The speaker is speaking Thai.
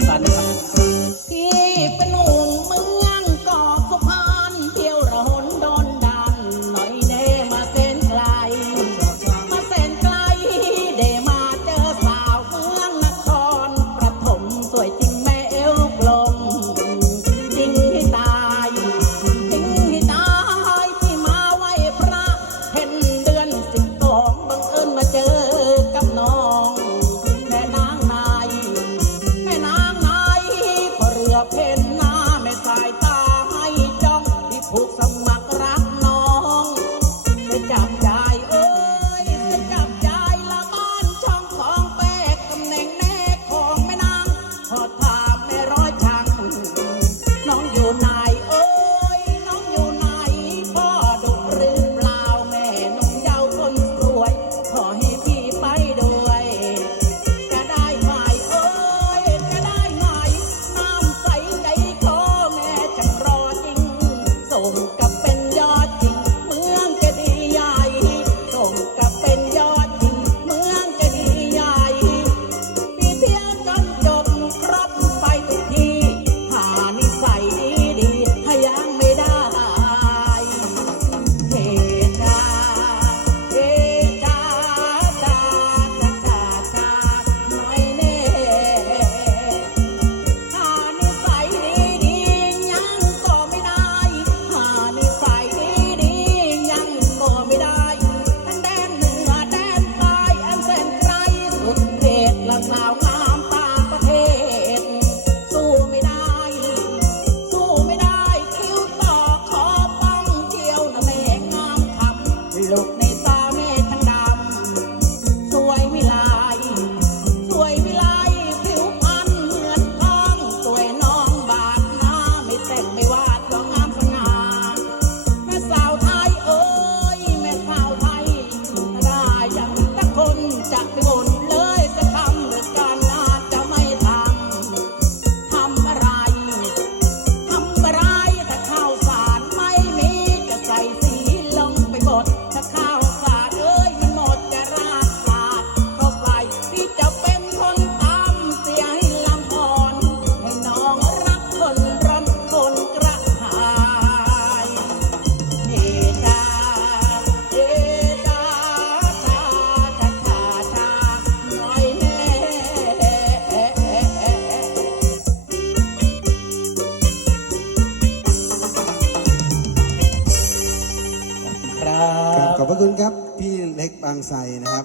Sản ขอบพระคุณครับ พี่เล็กบางไทรนะครับ